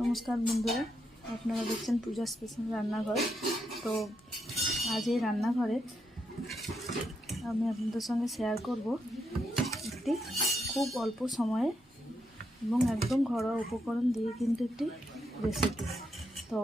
নমস্কার বন্ধুরা, আপনারা দেখছেন পূজা স্পেশাল রান্নাঘর। তো আজ এই রান্নাঘরে আমি আপনাদের সঙ্গে শেয়ার করব একটি খুব অল্প সময়ে এবং একদম ঘরোয়া উপকরণ দিয়ে কিন্তু একটি রেসিপি। তো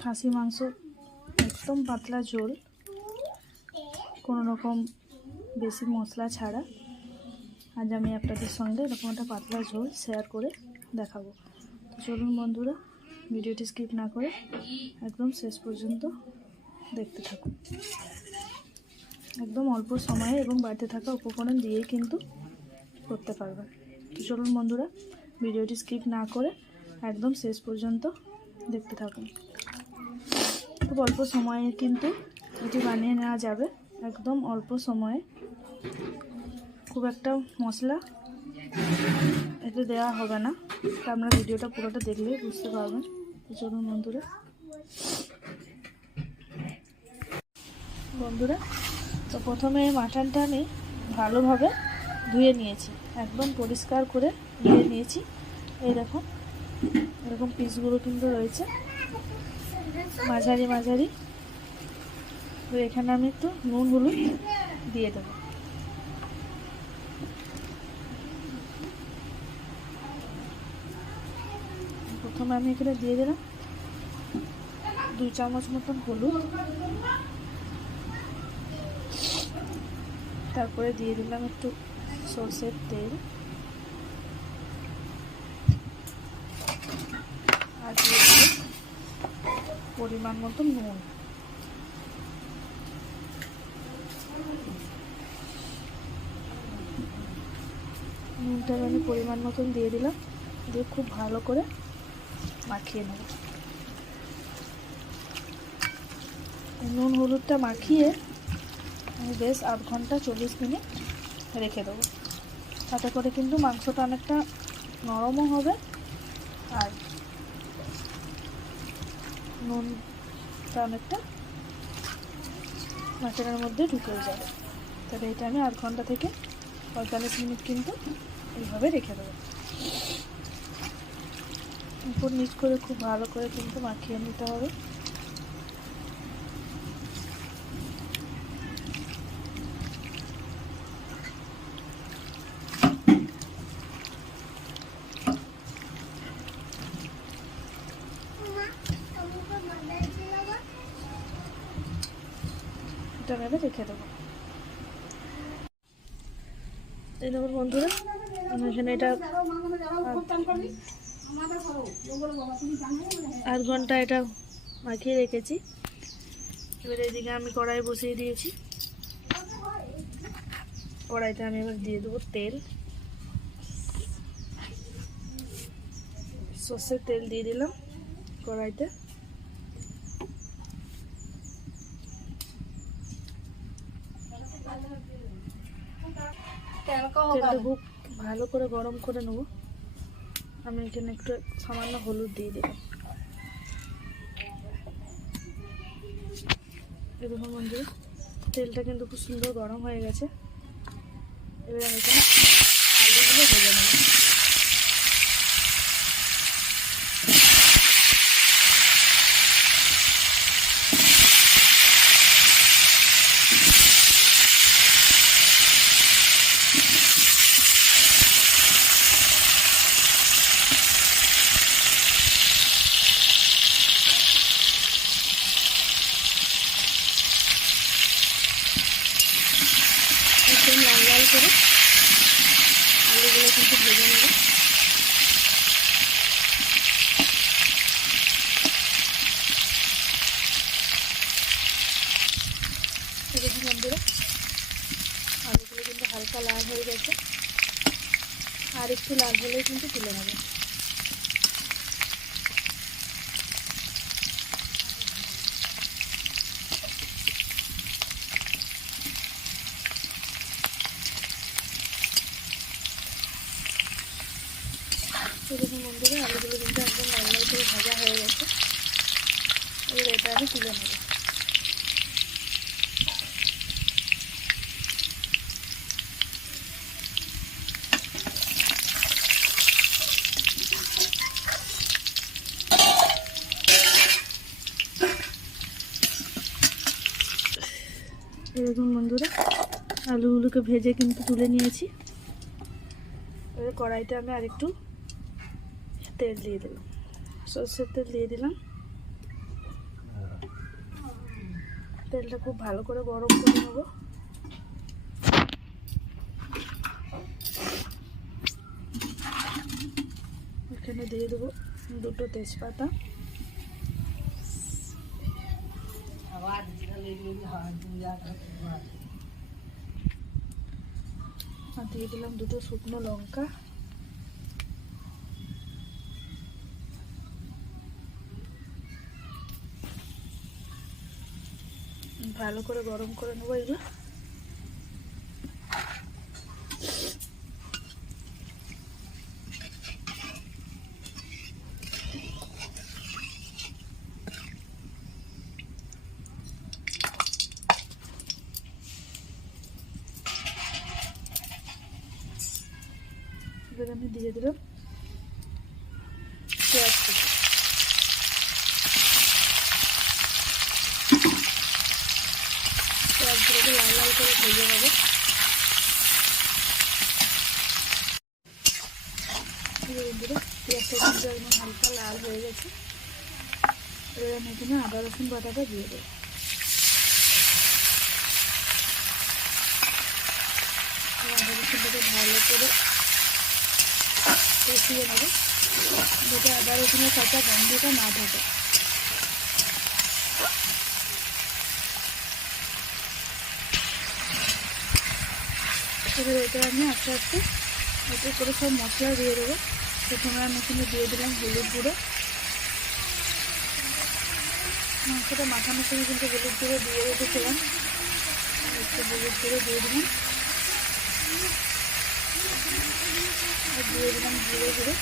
খাসি মাংস একদম পাতলা ঝোল, কোনো রকম বেশি মশলা ছাড়া আজ আমি আপনাদের সঙ্গে এরকম একটা পাতলা ঝোল শেয়ার করে দেখাবো। তো চলুন বন্ধুরা, ভিডিওটি স্কিপ না করে একদম শেষ পর্যন্ত দেখতে থাকুন। একদম অল্প সময়ে এবং বাড়িতে থাকা উপকরণ দিয়েই কিন্তু করতে পারবেন। তো চলুন বন্ধুরা, ভিডিওটি স্কিপ না করে একদম শেষ পর্যন্ত দেখতে থাকুন। খুব অল্প সময়ে কিন্তু এটি বানিয়ে নেওয়া যাবে, একদম অল্প সময়ে। খুব একটা মশলা এতে দেওয়া হবে না, তা আপনারা ভিডিওটা পুরোটা দেখলেই বুঝতে পারবেন। চলুন বন্ধুরা, তো প্রথমে মাটনটা আমি ভালোভাবে ধুয়ে নিয়েছি, একদম পরিষ্কার করে ধুয়ে নিয়েছি। এই দেখুন, এরকম পিসগুলো কিন্তু রয়েছে মাঝারি। তো এখানে আমি একটু নুন হলুদ দিয়ে দেবো। প্রথমে আমি এখানে দিয়ে দিলাম 2 চামচ মতন হলুদ, তারপরে দিয়ে দিলাম একটু সরষের তেল, আর দিয়ে দিলাম পরিমাণ মতন নুন। নুনটা আমি পরিমাণ মতন দিয়ে দিলাম, দিয়ে খুব ভালো করে মাখিয়ে নেব। নুন হলুদটা মাখিয়ে আমি বেশ 8 ঘন্টা 40 মিনিট রেখে দেবো। তাতে করে কিন্তু মাংসটা অনেকটা নরমও হবে আর নুনটা অনেকটা মাটনের মধ্যে ঢুকেও যাবে। তবে এটা আমি 8 ঘন্টা থেকে 45 মিনিট কিন্তু এইভাবে রেখে দেবো। উপর নিচ করে খুব ভালো করে কিন্তু মাখিয়ে নিতে হবে। এটা ভেবে রেখে দেবো। এই দেখুন বন্ধুরা, এখানে এটা 8 ঘন্টা এটা মাখিয়ে রেখেছি। এবার এইদিকে আমি কড়াই বসিয়ে দিয়েছি। কড়াইতে আমি এবার দিয়ে দেবো তেল, সর্ষের তেল দিয়ে দিলাম কড়াইতে। তেলটা খুব ভালো করে গরম করে নেব। আমি এখানে একটু সামান্য হলুদ দিয়ে দিলাম। এরকম বন্ধুরা, তেলটা কিন্তু খুব সুন্দর গরম হয়ে গেছে। এবার আমি এখানে আলুগুলো ভেজে নেব। একদম লাল লাল করে আলুগুলো কিন্তু ভেজে নেব। দেখুন বন্ধুরা, আলুগুলো কিন্তু হালকা লাল হয়ে গেছে, আর একটু লাল হলেই কিন্তু তুলে নেব। দেখুন বন্ধুরা, আলুগুলো কিন্তু একদম লাল লাল করে ভাজা হয়ে গেছে। এবার এটা আমি তুলে নেব। দেখুন বন্ধুরা, আলুগুলোকে ভেজে কিন্তু তুলে নিয়েছি। এবার কড়াইতে আমি আরেকটু তেল দিয়ে দিলাম, সরষের তেল দিয়ে দিলাম। তেলটা খুব ভালো করে গরম করে নেব। এখানে দিয়ে দেবো দুটো তেজপাতা, আর দিয়ে দিলাম দুটো শুকনো লঙ্কা। ভালো করে গরম করে নেবো এগুলো। এবার আমি দিয়ে দিলাম পেঁয়াজ কুচি। পেঁয়াজগুলোকে লাল লাল করে ভেজে নেবো। পেঁয়াজটা কিন্তু একদম হালকা লাল হয়ে গেছে। এবার আমি এখানে আদা রসুন বাটাটা দিয়ে দেবো। আদা রসুনটাকে ভালো করে কষিয়ে নেবো, যাতে আদা রসুনের কাঁচা গন্ধটা না থাকে। এবার এটা আমি আস্তে আস্তে এতে করে সব মশলা দিয়ে দেবো। প্রথমে আমি এখানে দিয়ে দিলাম হলুদ গুঁড়ো। মাংসটা মাখানোর সময় কিন্তু হলুদ গুঁড়ো দিয়ে রেখেছিলাম, একটু হলুদ গুঁড়ো দিয়ে দিলাম। আর দিয়ে দিলাম জিরে গুঁড়ো।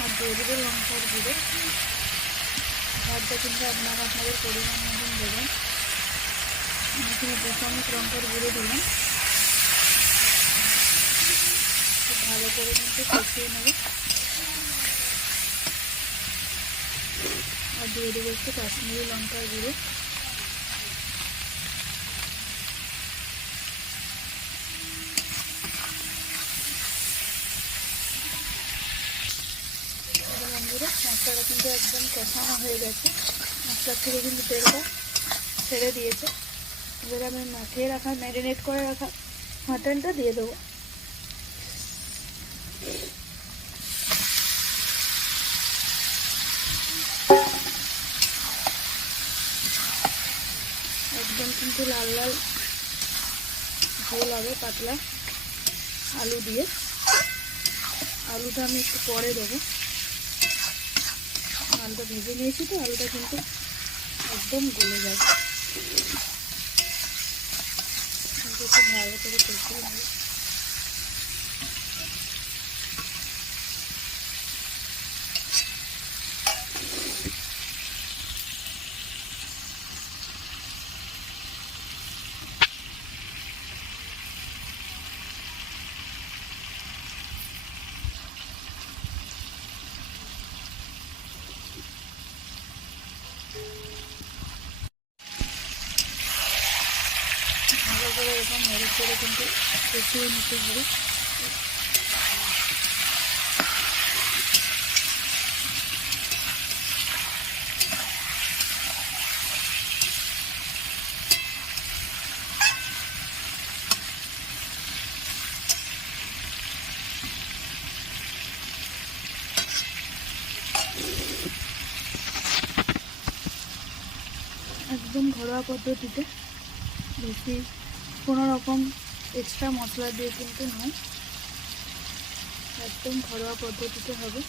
আর দিয়ে দেবো লঙ্কার গুঁড়ো। ঝালটা কিন্তু আপনারা আপনাদের পরিমাণ মতন দেবেন। এখানে 2 চামচ লঙ্কার গুঁড়ো দিলাম। খুব ভালো করে কিন্তু কষিয়ে নেব। আর দিয়ে দেবো একটু কাশ্মীরি লঙ্কার গুঁড়ো। বন্ধুরা, মশলাটা কিন্তু একদম কষানো হয়ে গেছে। মশলার থেকে কিন্তু তেলটা ছেড়ে দিয়েছে। এবার আমি মাখিয়ে রাখা, ম্যারিনেট করে রাখা মাটনটা দিয়ে দেবো। একদম কিন্তু লাল লাল ঝোল হবে, পাতলা আলু দিয়ে। আলুটা আমি একটু পরে দেবো। আলুটা ভেজে নিয়েছি তো, আলুটা কিন্তু একদম গলে যাবে। কিন্তু খুব ভালো করে কষিয়ে নেব। ভালো করে এরকম মেরে করে কিন্তু কষিয়ে নিতে হবে। একদম ঘরোয়া পদ্ধতিতে, বেশি কোনো রকম এক্সট্রা মশলা দিয়ে কিন্তু নয়, একদম ঘরোয়া পদ্ধতিতে হবে।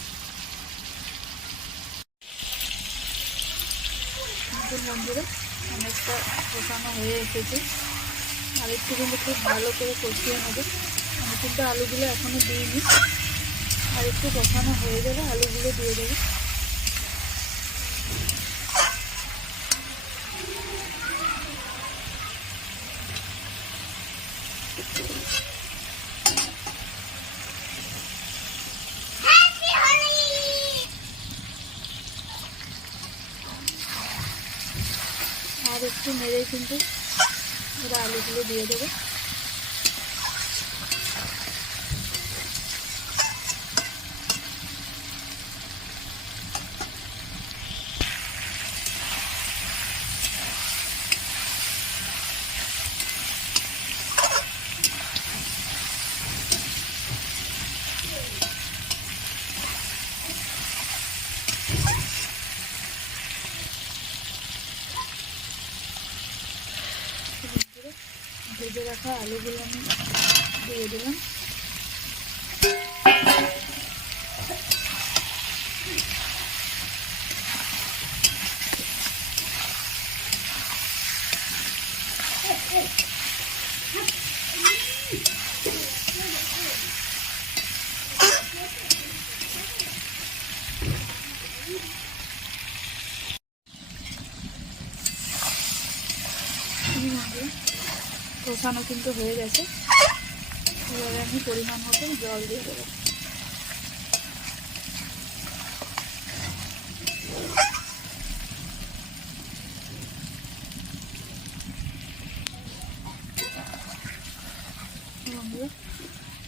বন্ধুরা, অনেকটা কষানো হয়ে এসেছে। আর একটু কিন্তু খুব ভালো করে কষিয়ে নেবে। আমি কিন্তু আলুগুলো এখনও দিইনি। আর একটু কষানো হয়ে গেলে আলুগুলো দিয়ে দেবো। একটু নেড়ে কিন্তু ওরা আলুগুলো দিয়ে দেবো। ভেজে রাখা আলুগুলো আমি দিয়ে দিলাম। কষানো কিন্তু হয়ে গেছে, এবারে আমি পরিমাণ মতো জল দিয়ে দেবো।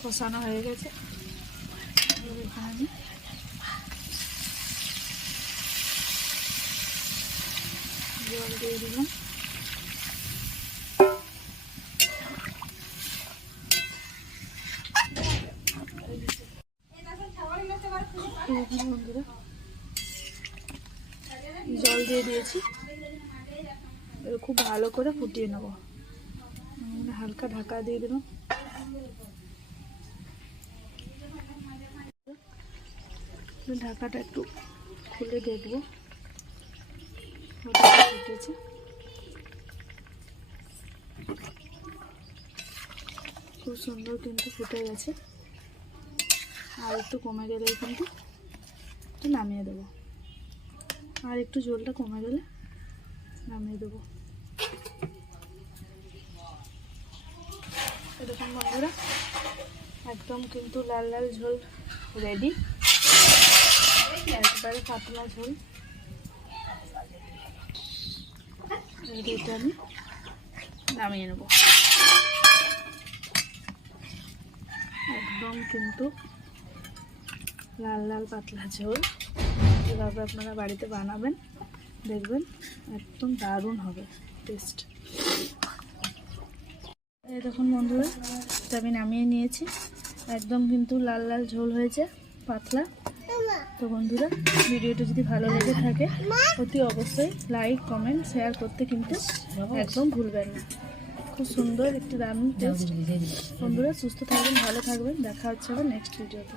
কষানো হয়ে গেছে, আমি জল দিয়ে দিলাম। বন্ধুরা জল দিয়ে দিয়েছি, খুব ভালো করে ফুটিয়ে নেব। হালকা ঢাকা দিয়ে দিলাম। ঢাকাটা একটু খুলে দেখবো ফুটেছে। খুব সুন্দর কিন্তু ফুটে গেছে। আর একটু কমে গেলেই কিন্তু একটু নামিয়ে দেবো। আর একটু ঝোলটা কমে গেলে নামিয়ে দেবো। এরকম বন্ধুরা একদম কিন্তু লাল লাল ঝোল রেডি, একবারে পাতলা ঝোল। এটা আমি নামিয়ে নেব। একদম কিন্তু লাল লাল পাতলা ঝোল। এভাবে আপনারা বাড়িতে বানাবেন, দেখবেন একদম দারুণ হবে টেস্ট। এই দেখুন বন্ধুরা, এটা আমি নামিয়ে নিয়েছি। একদম কিন্তু লাল লাল ঝোল হয়েছে, পাতলা। তো বন্ধুরা ভিডিওটি যদি ভালো লেগে থাকে অতি অবশ্যই লাইক কমেন্ট শেয়ার করতে কিন্তু একদম ভুলবেন না। খুব সুন্দর একটি দারুণ টেস্ট। বন্ধুরা সুস্থ থাকবেন, ভালো থাকবেন, দেখা হচ্ছে আবার নেক্সট ভিডিওতে।